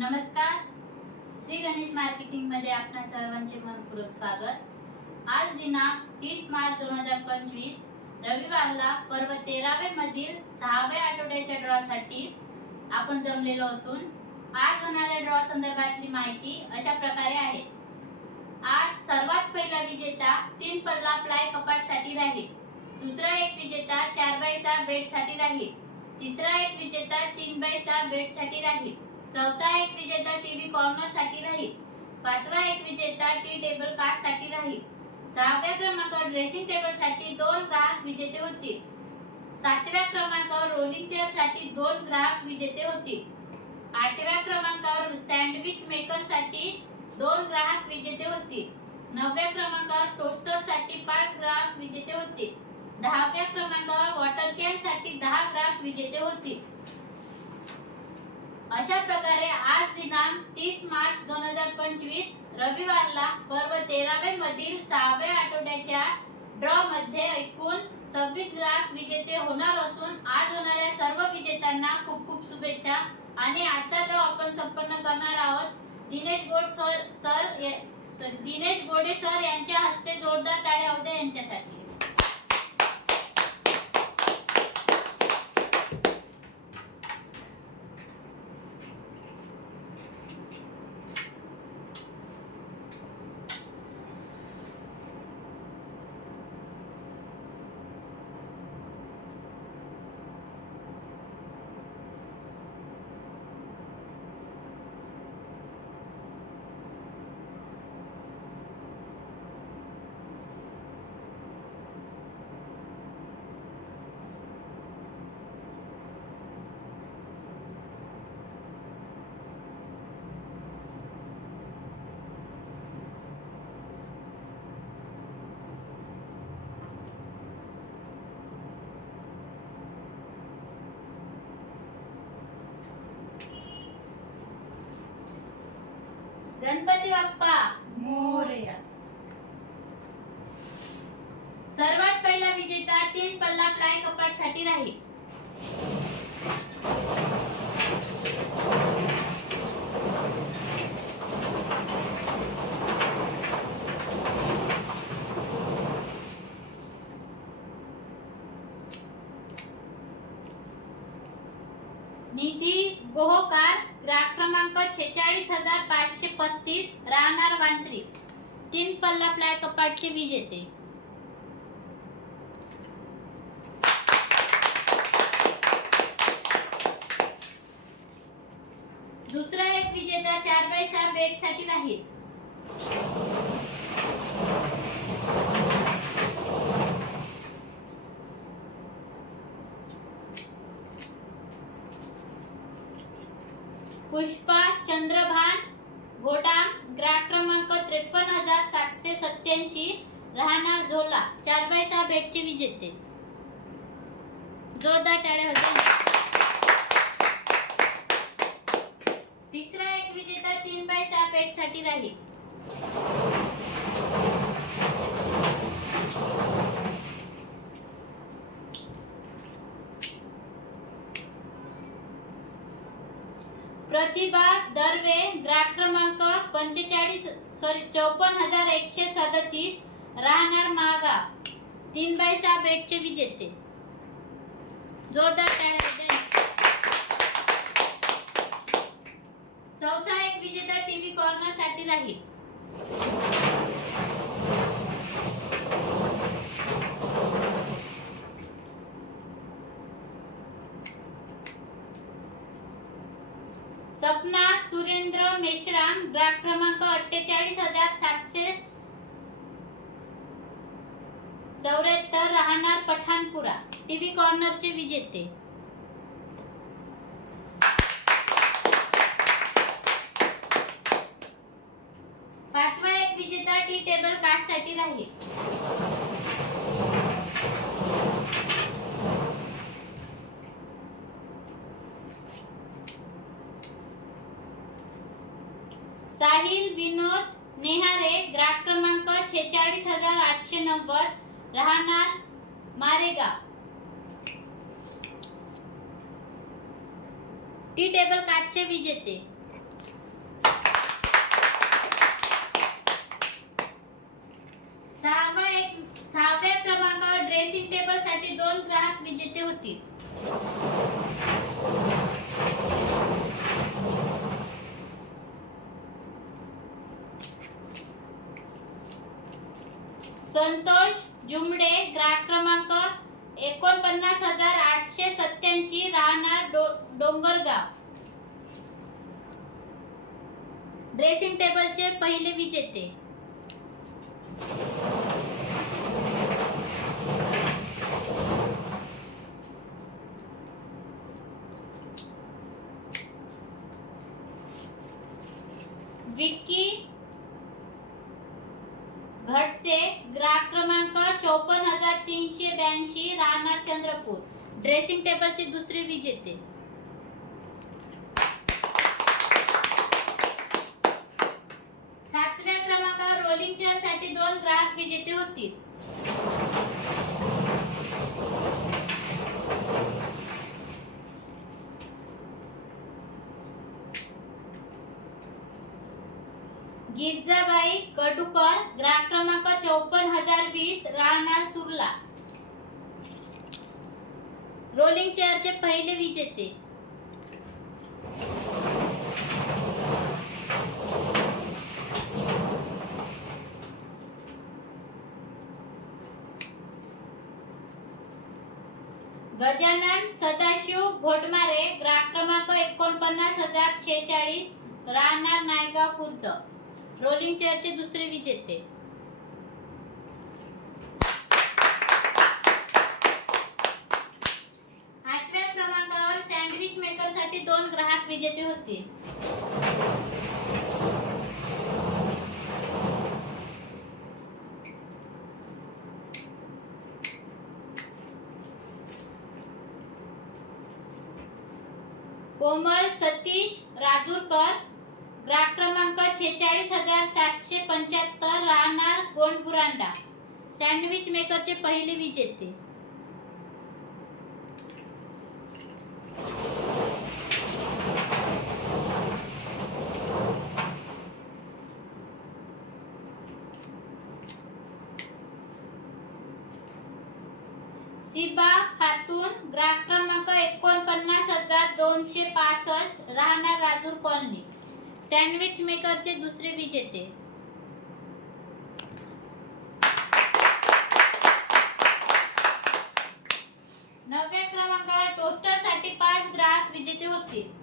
नमस्कार. श्री गणेश मार्केटिंगमध्ये आपणा सर्वांचे मनपूर्वक स्वागत. आज दिनांक तीस मार्च दोन हजार पंचवीस रविवारला पर्व तेरावे मधील सहाव्या आठवड्याच्या ड्रॉ साठी आपण जमलेलो असून आज होणाऱ्या ड्रॉ संदर्भातली माहिती अशा प्रकारे आहे. आज सर्वात पहिला विजेता तीन पल्ला प्लाय कपाटसाठी राहील. दुसरा एक विजेता चार बाय सहा बेडसाठी राहील. तिसरा एक विजेता तीन बाय सहा बेडसाठी राहील. चौथा एक विजेता टीव्ही कॉर्नरसाठी राहील. पाचवा एक विजेता टी टेबल कास्टसाठी राहील. सहाव्या क्रमांकावर ड्रेसिंग टेबलसाठी दोन ग्राहक विजेते होतील. सातव्या क्रमांकावर रोलिंग चेअरसाठी दोन ग्राहक विजेते होतील. आठव्या क्रमांकावर सँडविच मेकरसाठी दोन ग्राहक विजेते होतील. नवव्या क्रमांकावर टोस्टरसाठी पाच ग्राहक विजेते होतील. दहाव्या क्रमांकावर वॉटर कॅनसाठी दहा ग्राहक विजेते होतील. अशा प्रकारे आज दिनांक तीस मार्च दोन हजार पंचवीस रविवारला पर्व तेरावे मधील सहाव्या आठवड्याच्या ड्रॉ मध्ये एकूण सव्वीस ग्राहक विजेते होणार असून आज होणाऱ्या सर्व विजेत्यांना खूप खूप शुभेच्छा. आणि आजचा ड्रॉ आपण संपन्न करणार आहोत. दिनेश गोड सर सर दिनेश गोडे सर यांच्या हस्ते जोरदार टाळ्या होत्या यांच्यासाठी. 爸爸。छेचाळीस हजार पाचशे पस्तीस राहणार वांजरी. तीन पल्ला प्लाय कपाटचे विजेते दुसरा एक विजेता चार बाय सहा बेडसाठी राहील पुष्पा चंद्रभान गोडाम ग्राहक क्रमांक त्रेपन्न हजार सातशे सत्याऐंशी राहणार झोला. चार बाय सहा बेडचे विजेते. जोरदार टाळ्या होत्या. तिसरा एक विजेता तीन बाय सहा बेटसाठी राहील. प्रतिभा दर्वे ग्राहक पंचेचाळीस सॉरी चौपन्न हजार एकशे सदतीस राहणार मागा तीन बाय सहा बेटचे विजेते. जोरदार चौथा एक विजेता टीव्ही कॉर्नरसाठी राहील. सपना सुरेंद्र मेश्राम ग्राहक क्रमांक अठ्ठेचाळीस हजार सातशे चौऱ्याहत्तर राहणार पठाणपुरा टीव्ही कॉर्नरचे विजेते. पाचवा एक विजेता टी टेबल कास्टसाठी राहील. साहिल विनोद नेहारे ग्राहक क्रमांक छेचाळीस हजार आठशे नव्वद. राहणार मारेगा टी टेबल काचचे विजेते. सहाव्या एक सहाव्या क्रमांकावर ड्रेसिंग टेबलसाठी दोन ग्राहक विजेते होतील. ड्रेसिंग टेबलचे पहिले विजेते. विक्की घटसे ग्राहक क्रमांक चौपन्न हजार तीनशे ब्याऐंशी राहणार चंद्रपूर. ड्रेसिंग टेबलचे दुसरे विजेते सातव्या क्रमांकावर रोलिंग चेअरसाठी दोन ग्राहक विजेते होतील गिरजाबाई कडुकर ग्राहक क्रमांक चौपन्न हजार वीस राहणार सुरला. रोलिंग चेअरचे पहिले विजेते. गजानन सदाशिव घोटमारे ग्राहक क्रमांक एकोणपन्नास हजार छेचाळीस राहणार नायगाव खुर्द. रोलिंग चेअरचे दुसरे विजेते. आठव्या क्रमांकावर सँडविच मेकरसाठी दोन ग्राहक विजेते होते. कोमल सतीश राजूरकर. ग्राहक क्रमांक छेचाळीस हजार सातशे पंच्याहत्तर राहणार गोंडबुरांडा सँडविच मेकरचे पहिले विजेते सिबा खातून ग्राहक क्रमांक एकोणपन्नास हजार दोनशे पासष्ट राहणार राजूर कॉलनी सँडविच मेकरचे दुसरे विजेते. नवव्या क्रमांकावर टोस्टरसाठी पाच ग्राहक विजेते होतील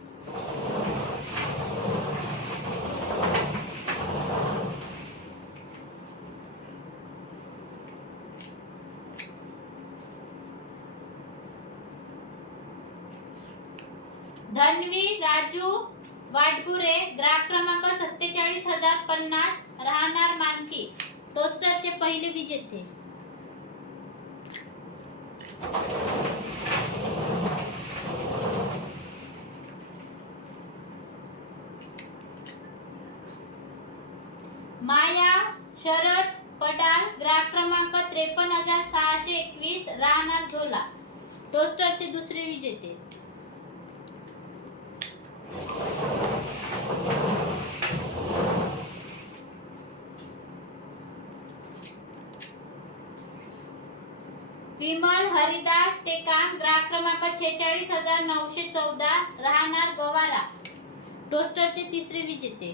धन्वी राजू वाटगुरे ग्राहक क्रमांक सत्तेचाळीस हजार पन्नास राहणार मानकी. टोस्टरचे पहिले विजेते. माया शरद पडाल ग्राहक क्रमांक त्रेपन्न हजार सहाशे एकवीस राहणार झोला. टोस्टरचे दुसरे विजेते. हरिदास टेकान ग्राहक क्रमांक छेचाळीस हजार नऊशे चौदा राहणार गवारा. टोस्टरचे तिसरे विजेते.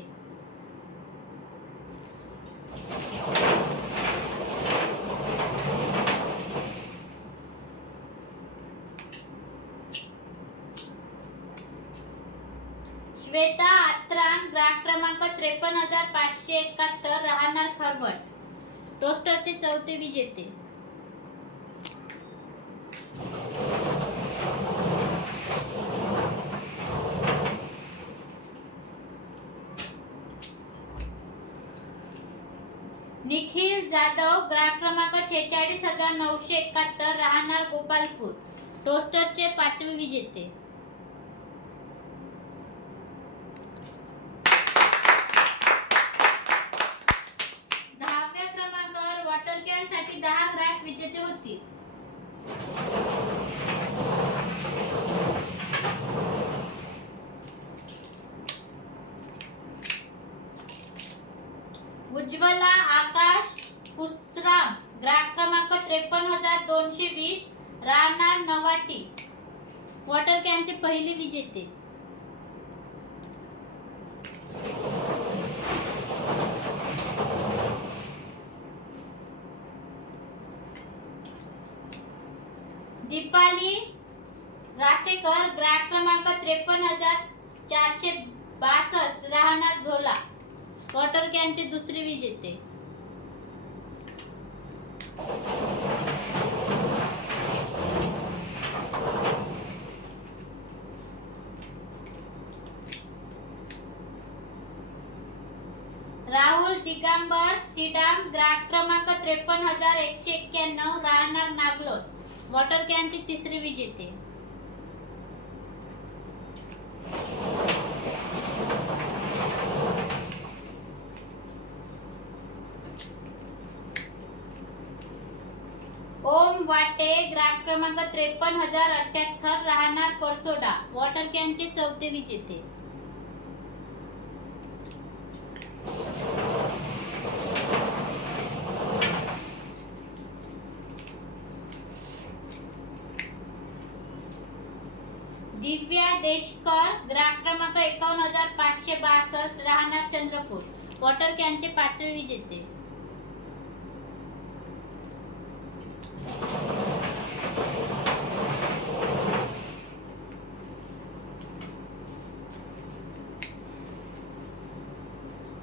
श्वेता आत्राम ग्राहक क्रमांक त्रेपन्न हजार पाचशे एकाहत्तर राहणार खरवट टोस्टरचे चौथे विजेते. निखिल जाधव ग्राहक क्रमांक छेचाळीस हजार नऊशे एकाहत्तर राहणार गोपालपूर. टोस्टरचे पाचवे विजेते दहाव्या क्रमांकावर वॉटर कॅनसाठी दहा ग्राहक विजेते होतील उज्ज्वला आकाश कुसराम ग्राहक क्रमांक त्रेपन्न हजार दोनशे वीस. राहणार नवाटी. वॉटर कॅनचे पहिले विजेते. दीपाली रासेकर ग्राहक क्रमांक त्रेपन्न हजार चारशे बासष्ट. राहणार झोला. वॉटर कॅनचे दुसरे विजेते राहुल दिगंबर सीडाम ग्राहक क्रमांक त्रेपन्न हजार एकशे एक्क्याण्णव राहणार नागलोत वॉटर कॅनची तिसरी विजेते ओम वाटे ग्राहक क्रमांक त्रेपन्न हजार अठ्याहत्तर राहणार परसोडा. वॉटर कॅनचे चौथे विजेते. दिव्या देशकर ग्राहक क्रमांक एकावन्न हजार पाचशे बासष्ट राहणार चंद्रपूर. वॉटर कॅनचे पाचवे विजेते.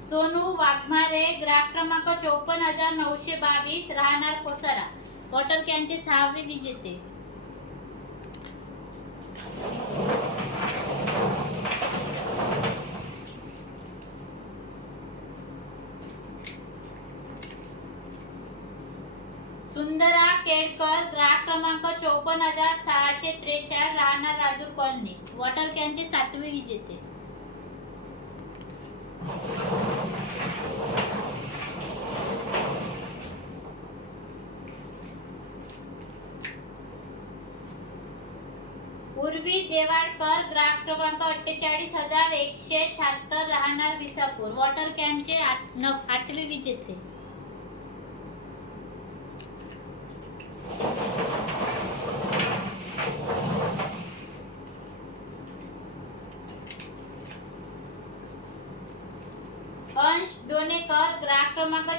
सोनू वाघमारे ग्राहक क्रमांक चौपन्न हजार नऊशे बावीस राहणार कोसारा. वॉटर कॅनचे सहावे विजेते सुंदरा केळकर ग्राहक क्रमांक चौपन्न हजार सहाशे त्रेचाळ राहणार राजूर कॉलनी. वॉटर कॅनचे सातवे विजेते पूर्वी देवाळकर ग्राहक क्रमांक अठ्ठेचाळीस हजार एकशे शहात्तर राहणार विसापूर. वॉटर कॅनचे आठ आठवे विजेते अंश डोनेकर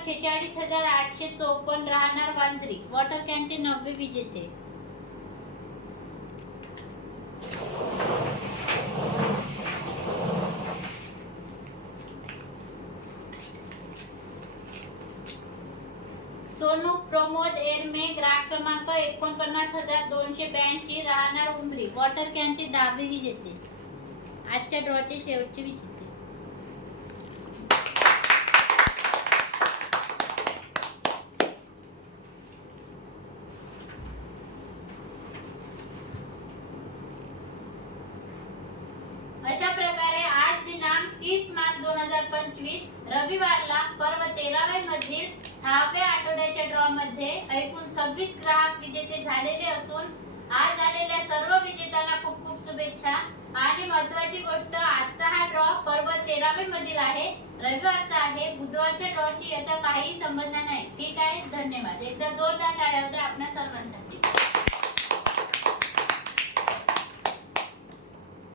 ग्राहक छेचाळीस हजार आठशे चौपन्न राहणार वांजरी वॉटर कॅनचे नववे विजेते. सोनू प्रमोद एरमे ग्राहक क्रमांक एकोणपन्नास हजार दोनशे ब्याऐंशी राहणार उमरी. वॉटर कॅनचे दहावे विजेते. आजच्या ड्रॉचे शेवटचे विजेते अशा प्रकारे आज दिनांक तीस मार्च दोन हजार पंचवीस रविवारला पर्व तेरावे मधील सहाव्या आठवड्याच्या ड्रॉ मध्ये एकूण सव्वीस ग्राहक विजेते झालेले असून आज आलेल्या सर्व विजेत्यांना खूप खूप शुभेच्छा. आणि महत्वाची गोष्ट आजचा हा ड्रॉ पर्व तेरावे मधील आहे. रविवारचा आहे. बुधवारच्या ड्रॉशी याचा काही संबंध नाही. ठीक आहे? धन्यवाद. एकदा जोरदार टाळ्या होत्या आपल्या सर्वांसाठी.